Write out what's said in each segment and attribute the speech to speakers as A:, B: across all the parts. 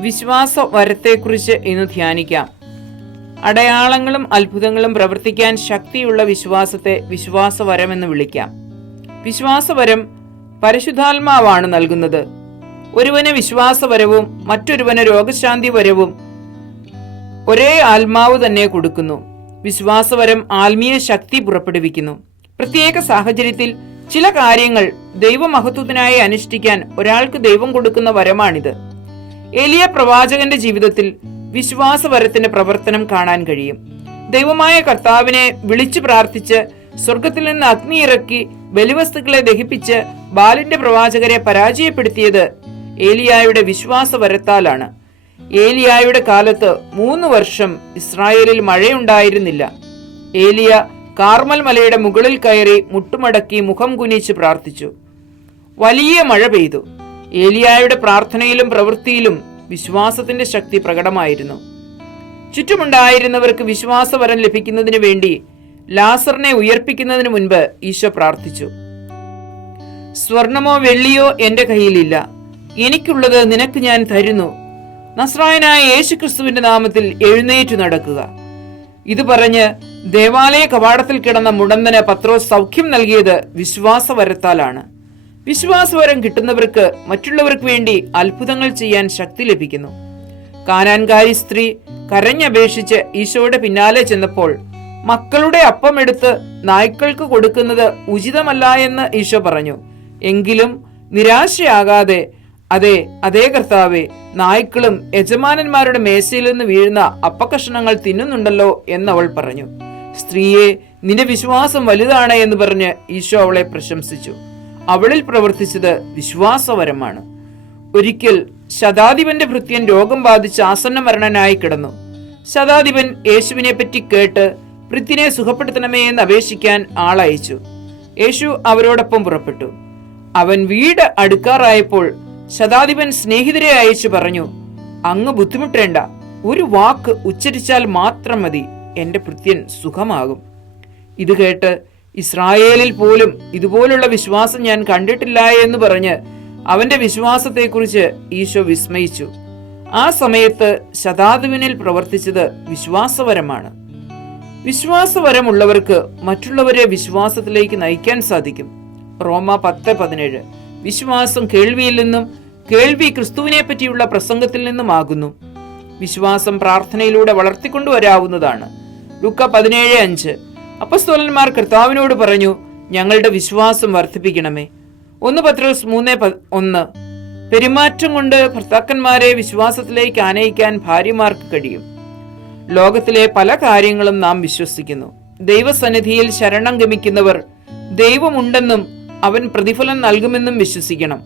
A: വിശ്വാസ വരത്തെക്കുറിച്ച് ഇന്ന് ധ്യാനിക്കാം. അടയാളങ്ങളും അത്ഭുതങ്ങളും പ്രവർത്തിക്കാൻ ശക്തിയുള്ള വിശ്വാസത്തെ വിശ്വാസവരം എന്ന് വിളിക്കാം. വിശ്വാസവരം പരിശുദ്ധാത്മാവാണ് നൽകുന്നത്. ഒരുവന് വിശ്വാസവരവും മറ്റൊരുവന് രോഗശാന്തി വരവും ഒരേ ആത്മാവ് തന്നെ കൊടുക്കുന്നു. വിശ്വാസവരം ആത്മീയ ശക്തി പുറപ്പെടുവിക്കുന്നു. പ്രത്യേക സാഹചര്യത്തിൽ ചില കാര്യങ്ങൾ ദൈവമഹത്വത്തിനായി അനുഷ്ഠിക്കാൻ ഒരാൾക്ക് ദൈവം കൊടുക്കുന്ന വരമാണിത്. എലിയ പ്രവാചകന്റെ ജീവിതത്തിൽ വിശ്വാസവരത്തിന്റെ പ്രവർത്തനം കാണാൻ കഴിയും. ദൈവമായ കർത്താവിനെ വിളിച്ചു പ്രാർത്ഥിച്ച് സ്വർഗത്തിൽ നിന്ന് അഗ്നി ഇറക്കി ബലിവസ്തുക്കളെ ദഹിപ്പിച്ച് ബാലിന്റെ പ്രവാചകരെ പരാജയപ്പെടുത്തിയത് ഏലിയായുടെ വിശ്വാസവരത്താലാണ്. ഏലിയായുടെ കാലത്ത് മൂന്ന് വർഷം ഇസ്രായേലിൽ മഴയുണ്ടായിരുന്നില്ല. ഏലിയ കാർമൽ മലയുടെ മുകളിൽ കയറി മുട്ടുമടക്കി മുഖം കുനിച്ച് പ്രാർത്ഥിച്ചു. വലിയ മഴ പെയ്തു. ഏലിയായുടെ പ്രാർത്ഥനയിലും പ്രവൃത്തിയിലും വിശ്വാസത്തിന്റെ ശക്തി പ്രകടമായിരുന്നു. ചുറ്റുമുണ്ടായിരുന്നവർക്ക് വിശ്വാസവരം ലഭിക്കുന്നതിന് വേണ്ടി ലാസറിനെ ഉയർപ്പിക്കുന്നതിന് മുൻപ് ഈശോ പ്രാർത്ഥിച്ചു. സ്വർണമോ വെള്ളിയോ എന്റെ കയ്യിലില്ല. എനിക്കുള്ളത് നിനക്ക് ഞാൻ തരുന്നു. നസ്രായനായ യേശുക്രിസ്തുവിന്റെ നാമത്തിൽ എഴുന്നേറ്റു നടക്കുക. ഇത് പറഞ്ഞ് ദേവാലയ കവാടത്തിൽ കിടന്ന മുടന്തന് പത്രോസ് സൗഖ്യം നൽകിയത് വിശ്വാസവരത്താലാണ്. വിശ്വാസവരം കിട്ടുന്നവർക്ക് മറ്റുള്ളവർക്ക് വേണ്ടി അത്ഭുതങ്ങൾ ചെയ്യാൻ ശക്തി ലഭിക്കുന്നു. കാനാൻകാരി സ്ത്രീ കരഞ്ഞപേക്ഷിച്ച് ഈശോയുടെ പിന്നാലെ ചെന്നപ്പോൾ മക്കളുടെ അപ്പം എടുത്ത് നായ്ക്കൾക്ക് കൊടുക്കുന്നത് ഉചിതമല്ല എന്ന് ഈശോ പറഞ്ഞു. എങ്കിലും നിരാശയാകാതെ അതെ അതേ കർത്താവെ നായ്ക്കളും യജമാനന്മാരുടെ മേശയിൽ നിന്ന് വീഴുന്ന അപ്പകഷണങ്ങൾ തിന്നുന്നുണ്ടല്ലോ എന്നവൾ പറഞ്ഞു. സ്ത്രീയെ നിന്റെ വിശ്വാസം വലുതാണ് എന്ന് പറഞ്ഞ് ഈശോ അവളെ പ്രശംസിച്ചു. അവളിൽ പ്രവർത്തിച്ചത് വിശ്വാസപരമാണ് ഒരിക്കൽ ശതാധിപന്റെ ഭൃത്യൻ രോഗം ബാധിച്ച് ആസന്ന മരണനായി കിടന്നു. ശതാധിപൻ യേശുവിനെ പറ്റി കേട്ട് ഭൃത്യനെ സുഖപ്പെടുത്തണമേ എന്ന് അപേക്ഷിക്കാൻ ആളയച്ചു. യേശു അവരോടൊപ്പം പുറപ്പെട്ടു. അവൻ വീട് അടുക്കാറായപ്പോൾ ശതാധിപൻ സ്നേഹിതരെ അയച്ചു പറഞ്ഞു അങ്ങ് ബുദ്ധിമുട്ടേണ്ട. ഒരു വാക്ക് ഉച്ചരിച്ചാൽ മാത്രം മതി. എന്റെ ഭൃത്യൻ സുഖമാകും. ഇത് കേട്ട് ഇസ്രായേലിൽ പോലും ഇതുപോലുള്ള വിശ്വാസം ഞാൻ കണ്ടിട്ടില്ല എന്ന് പറഞ്ഞ് അവന്റെ വിശ്വാസത്തെക്കുറിച്ച് ഈശോ വിസ്മയിച്ചു. ആ സമയത്ത് ശതാധുവിനിൽ പ്രവർത്തിച്ചത് വിശ്വാസപരമാണ് വിശ്വാസപരമുള്ളവർക്ക് മറ്റുള്ളവരെ വിശ്വാസത്തിലേക്ക് നയിക്കാൻ സാധിക്കും. റോമ പത്ത് പതിനേഴ്. വിശ്വാസം കേൾവിയിൽ നിന്നും കേൾവി ക്രിസ്തുവിനെ പറ്റിയുള്ള പ്രസംഗത്തിൽ നിന്നുമാകുന്നു. വിശ്വാസം പ്രാർത്ഥനയിലൂടെ വളർത്തിക്കൊണ്ടുവരാവുന്നതാണ്. ലുക്ക പതിനേഴ് അഞ്ച്. അപ്പസ്തോലന്മാർ കർത്താവിനോട് പറഞ്ഞു ഞങ്ങളുടെ വിശ്വാസം വർദ്ധിപ്പിക്കണമേ. ഒന്ന് പത്രോസ് മൂന്ന് ഒന്ന്. പെരുമാറ്റം കൊണ്ട് ഭർത്താക്കന്മാരെ വിശ്വാസത്തിലേക്ക് ആനയിക്കാൻ ഭാര്യമാർക്ക് കഴിയും. ലോകത്തിലെ പല കാര്യങ്ങളും നാം വിശ്വസിക്കുന്നു. ദൈവസന്നിധിയിൽ ശരണം ഗമിക്കുന്നവർ ദൈവമുണ്ടെന്നും അവൻ പ്രതിഫലം നൽകുമെന്നും വിശ്വസിക്കണം.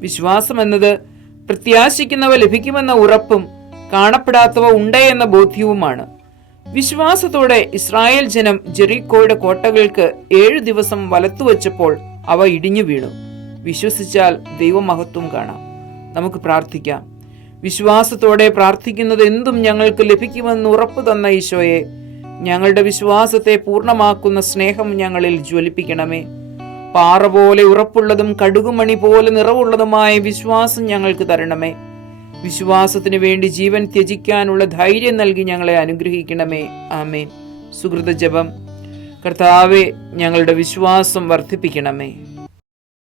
A: വിശ്വാസം എന്നത് പ്രത്യാശിക്കുന്നവ ലഭിക്കുമെന്ന ഉറപ്പും കാണപ്പെടാത്തവ ഉണ്ട് എന്ന ബോധ്യവുമാണ്. വിശ്വാസത്തോടെ ഇസ്രായേൽ ജനം ജെറിക്കോയുടെ കോട്ടകൾക്ക് ഏഴു ദിവസം വലത്തുവച്ചപ്പോൾ അവ ഇടിഞ്ഞു വീണു. വിശ്വസിച്ചാൽ ദൈവമഹത്വം കാണാം. നമുക്ക് പ്രാർത്ഥിക്കാം. വിശ്വാസത്തോടെ പ്രാർത്ഥിക്കുന്നത് എന്തും ഞങ്ങൾക്ക് ലഭിക്കുമെന്ന് ഉറപ്പു തന്ന ഈശോയെ ഞങ്ങളുടെ വിശ്വാസത്തെ പൂർണമാക്കുന്ന സ്നേഹം ഞങ്ങളിൽ ജ്വലിപ്പിക്കണമേ. പാറ പോലെ ഉറപ്പുള്ളതും കടുകുമണി പോലെ നിറവുള്ളതുമായ വിശ്വാസം ഞങ്ങൾക്ക് തരണമേ. വിശ്വാസത്തിനു വേണ്ടി ജീവൻ ത്യജിക്കാനുള്ള ധൈര്യം നൽകി ഞങ്ങളെ അനുഗ്രഹിക്കണമേ. ആമേൻ. സുഹൃത ജപം. കർത്താവെ ഞങ്ങളുടെ വിശ്വാസം വർദ്ധിപ്പിക്കണമേ.